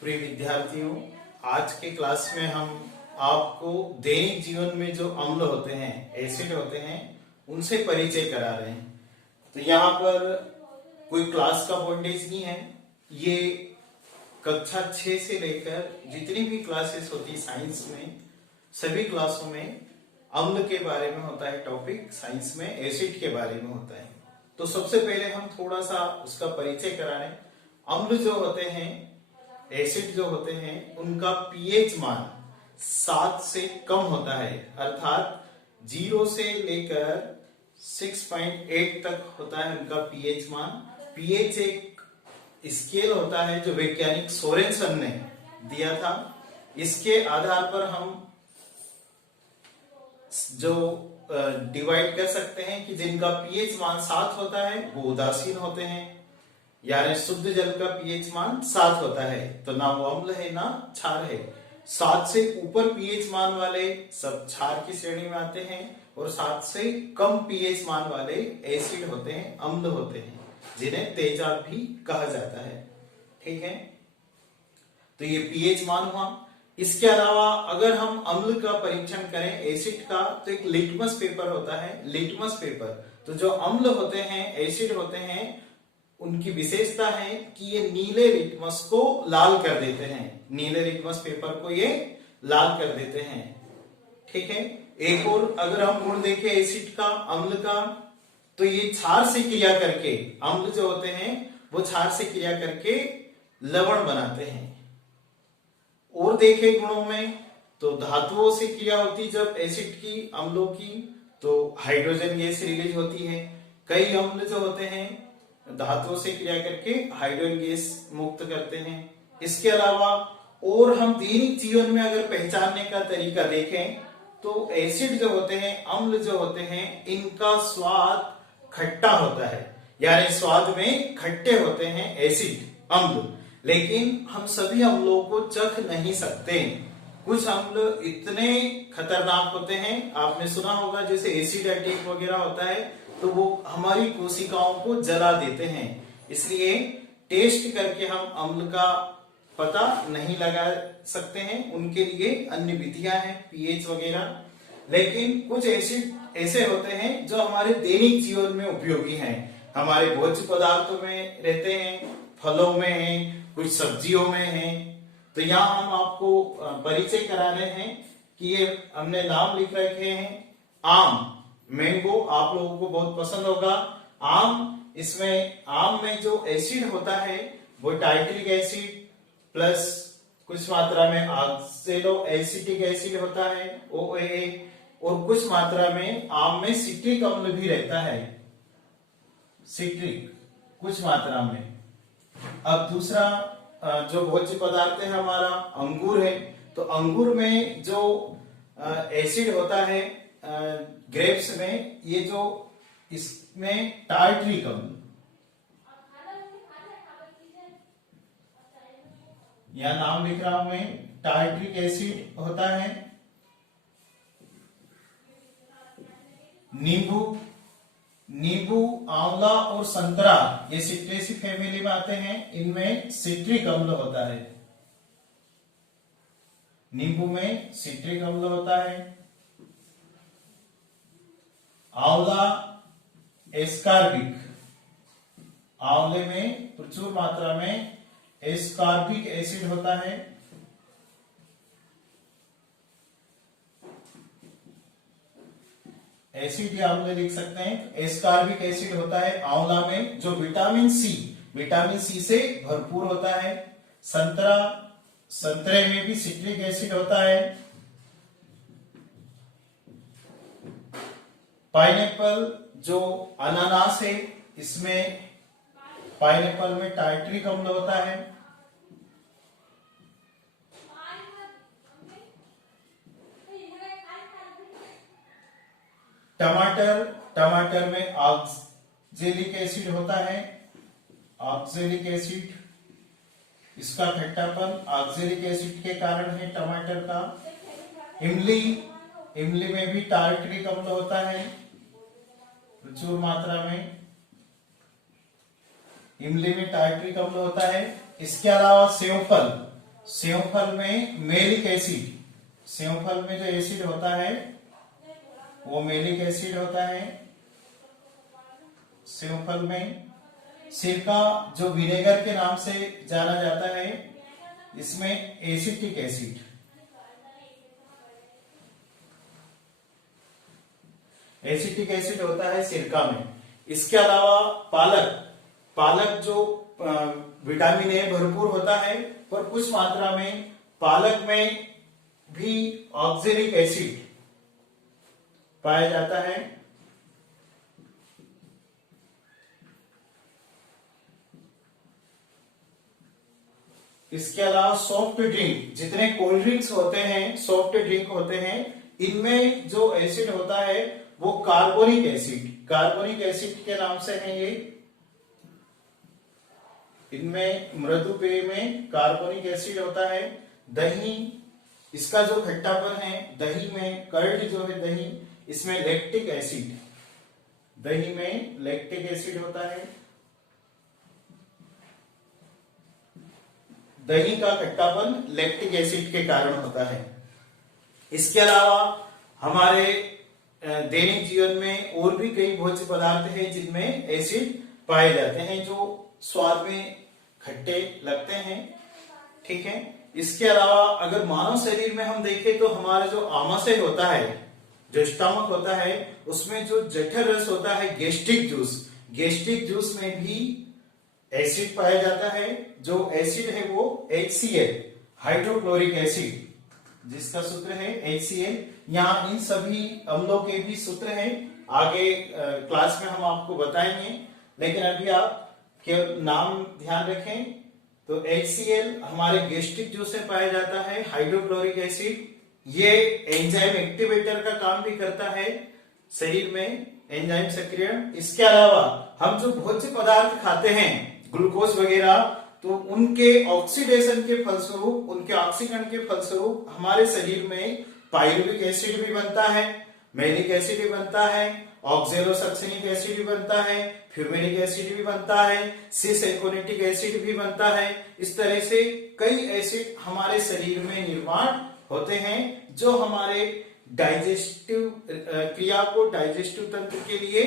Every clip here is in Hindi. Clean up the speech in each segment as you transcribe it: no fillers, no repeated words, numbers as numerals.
प्रिय विद्यार्थियों, आज के क्लास में हम आपको दैनिक जीवन में जो अम्ल होते हैं, एसिड होते हैं, उनसे परिचय करा रहे हैं। तो यहाँ पर कोई क्लास का बॉन्डेज नहीं है। ये कक्षा 6 से लेकर जितनी भी क्लासेस होती है साइंस में, सभी क्लासों में अम्ल के बारे में होता है टॉपिक, साइंस में एसिड के बारे में होता है। तो सबसे पहले हम थोड़ा सा उसका परिचय करा रहे हैं। अम्ल जो होते हैं, एसिड जो होते हैं, उनका पीएच मान 7 से कम होता है, अर्थात 0 से लेकर 6.8 तक होता है उनका पीएच मान। पीएच एक स्केल होता है जो वैज्ञानिक सोरेनसन ने दिया था। इसके आधार पर हम जो डिवाइड कर सकते हैं कि जिनका पीएच मान 7 होता है वो उदासीन होते हैं, यानी शुद्ध जल का पीएच मान 7 होता है, तो ना वो अम्ल है ना क्षार है। 7 से ऊपर पीएच मान वाले सब क्षार की श्रेणी में आते हैं, और 7 से कम पीएच मान वाले एसिड होते हैं, अम्ल होते हैं, जिन्हें तेजाब भी कहा जाता है। ठीक है, तो ये पीएच मान हुआ। इसके अलावा अगर हम अम्ल का परीक्षण करें, एसिड का, तो एक लिटमस पेपर होता है, लिटमस पेपर। तो जो अम्ल होते हैं, एसिड होते हैं, उनकी विशेषता है कि ये नीले लिटमस को लाल कर देते हैं, नीले लिटमस पेपर को ये लाल कर देते हैं। ठीक है, एक और अगर हम गुण देखें एसिड का, अम्ल का, तो ये क्षार से क्रिया करके, अम्ल जो होते हैं वो क्षार से क्रिया करके लवण बनाते हैं। और देखें गुणों में, तो धातुओं से क्रिया होती जब एसिड की, अम्लों की, तो हाइड्रोजन गैस रिलीज होती है। कई अम्ल जो होते हैं धातुओं से क्रिया करके हाइड्रोजन गैस मुक्त करते हैं। इसके अलावा और हम दैनिक जीवन में अगर पहचानने का तरीका देखें, तो एसिड जो होते हैं, अम्ल जो होते हैं, इनका स्वाद खट्टा होता है, यानी स्वाद में खट्टे होते हैं एसिड, अम्ल। लेकिन हम सभी अम्लों को चख नहीं सकते। कुछ अम्ल इतने खतरनाक होते हैं, आपने सुना होगा, जैसे एसिड अटैक वगैरह होता है, तो वो हमारी कोशिकाओं को जला देते हैं। इसलिए टेस्ट करके हम अम्ल का पता नहीं लगा सकते हैं, उनके लिए अन्य विधियां हैं, पीएच वगैरह। लेकिन कुछ एसिड ऐसे होते हैं जो हमारे दैनिक जीवन में उपयोगी हैं, हमारे भोज्य पदार्थों में रहते हैं, फलों में हैं, कुछ सब्जियों में हैं। तो यहाँ हम आपको परिचय करा रहे हैं कि ये हमने नाम लिख रखे हैं। आम, मैंगो आप लोगों को बहुत पसंद होगा। आम, इसमें आम में जो एसिड होता है वो टाइट्रिक एसिड प्लस कुछ मात्रा में ऑक्सैलो एसिटिक एसिड होता है, OAA, और कुछ मात्रा में आम में सिट्रिक अम्ल भी रहता है, सिट्रिक, कुछ मात्रा में। अब दूसरा जो भोज्य पदार्थ है हमारा, अंगूर है। तो अंगूर में जो एसिड होता है ग्रेप्स में, ये जो इसमें टार्ट्रिक अम्ल, यह नाम लिख रहा हूं मैं, टार्ट्रिक एसिड होता है। नींबू, नींबू, आंवला और संतरा, ये सिट्रेसी फैमिली में आते हैं, इनमें सिट्रिक अम्ल होता है। नींबू में सिट्रिक अम्ल होता है। आंवला, एस्कार्बिक, आंवले में प्रचुर मात्रा में एस्कार्बिक एसिड होता है। एसिड या अम्ल लिख सकते हैं। एस्कार्बिक एसिड होता है आंवला में, जो विटामिन सी से भरपूर होता है। संतरा, संतरे में भी सिट्रिक एसिड होता है। पाइनएप्पल, जो अनानास है, इसमें पाइनएप्पल में टार्ट्रिक अम्ल होता है। टमाटर, टमाटर में ऑक्जेलिक एसिड होता है, ऑक्जेलिक एसिड, इसका खट्टापन ऑक्जेलिक एसिड के कारण है टमाटर का। इमली, इमली में भी टार्ट्रिक अम्ल होता है प्रचुर मात्रा में, इमली में टार्ट्रिक अम्ल होता है। इसके अलावा सेवफल, सेवफल में मेलिक एसिड, सेवफल में जो एसिड होता है वो मेलिक एसिड होता है। सेवफल में सिरका जो विनेगर के नाम से जाना जाता है, इसमें एसिटिक एसिड, एसिटिक एसिड होता है सिरका में। इसके अलावा पालक, पालक जो विटामिन ए भरपूर होता है, पर कुछ मात्रा में पालक में भी ऑक्जेलिक एसिड पाया जाता है। इसके अलावा सॉफ्ट ड्रिंक, जितने कोल्ड ड्रिंक्स होते हैं, सॉफ्ट ड्रिंक होते हैं, इनमें जो एसिड होता है वो कार्बोनिक एसिड, कार्बोनिक एसिड के नाम से है ये। इनमें मृदु पेय में कार्बोनिक एसिड होता है। दही, इसका जो खट्टापन है, दही में कर्ड जो है दही, इसमें लैक्टिक एसिड, दही में लैक्टिक एसिड होता है। दही का खट्टापन लैक्टिक एसिड के कारण होता है। इसके अलावा हमारे दैनिक जीवन में और भी कई भोज्य पदार्थ हैं जिनमें एसिड पाए जाते हैं, जो स्वाद में खट्टे लगते हैं, ठीक है। इसके अलावा अगर मानव शरीर में हम देखें तो हमारा जो आमाशय होता है, जो स्टमक होता है, उसमें जो जठर रस होता है, गैस्ट्रिक जूस, गैस्ट्रिक जूस में भी एसिड पाया जाता है। जो एसिड है वो HCl, हाइड्रोक्लोरिक एसिड, जिसका सूत्र है HCl। यहाँ इन सभी अम्लों के भी सूत्र हैं, आगे क्लास में हम आपको बताएंगे, लेकिन अभी आप के नाम ध्यान रखें। तो HCl हमारे गैस्ट्रिक जूस में पाया जाता है। हाइड्रोक्लोरिक एसिड ये एंजाइम एक्टिवेटर का काम भी करता है शरीर में, एंजाइम सक्रियण। इसके अलावा हम जो भोज्य पदार्थ खाते हैं, ग्लूकोज वगैरह, तो उनके ऑक्सीडेशन के फलस्वरूप, उनके ऑक्सीकरण के फलस्वरूप हमारे शरीर में पाइरुविक एसिड भी बनता है, मैलिक एसिड भी बनता है, ऑक्जेलोसक्सिनिक एसिड भी बनता है, फ्यूमेरिक एसिड भी बनता है, सिस एकोनिटिक एसिड भी बनता है। इस तरह से कई एसिड हमारे शरीर में निर्माण होते हैं, जो हमारे डाइजेस्टिव क्रिया को, डाइजेस्टिव तंत्र के लिए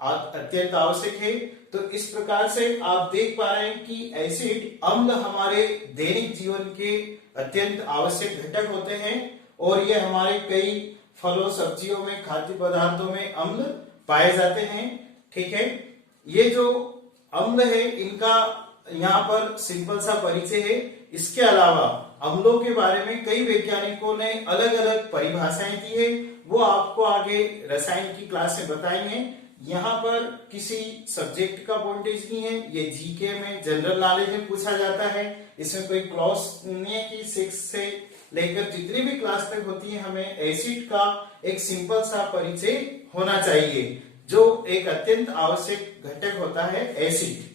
अत्यंत आवश्यक है। तो इस प्रकार से आप देख पा रहे हैं कि एसिड, अम्ल हमारे दैनिक जीवन के अत्यंत आवश्यक घटक होते हैं, और ये हमारे कई फलों, सब्जियों में, खाद्य पदार्थों में अम्ल पाए जाते हैं, ठीक है। ये जो अम्ल है, इनका यहाँ पर सिंपल सा परिचय है। इसके अलावा अम्लों के बारे में कई वैज्ञानिकों ने अलग अलग परिभाषाएं दी है, वो आपको आगे रसायन की क्लास में बताएंगे। यहाँ पर किसी सब्जेक्ट का वोल्टेज नहीं है, ये जीके में जनरल नॉलेज में पूछा जाता है। इसमें कोई क्लास नहीं है कि 6 से लेकर जितनी भी क्लास तक होती है, हमें एसिड का एक सिंपल सा परिचय होना चाहिए, जो एक अत्यंत आवश्यक घटक होता है एसिड।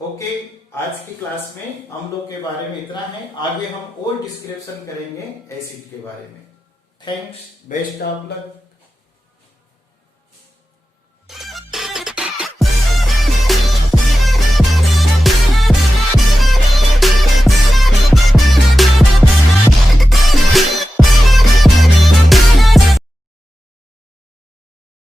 ओके, आज की क्लास में अम्लों के बारे में इतना है, आगे हम और डिस्क्रिप्शन करेंगे एसिड के बारे में। Thanks, best of luck.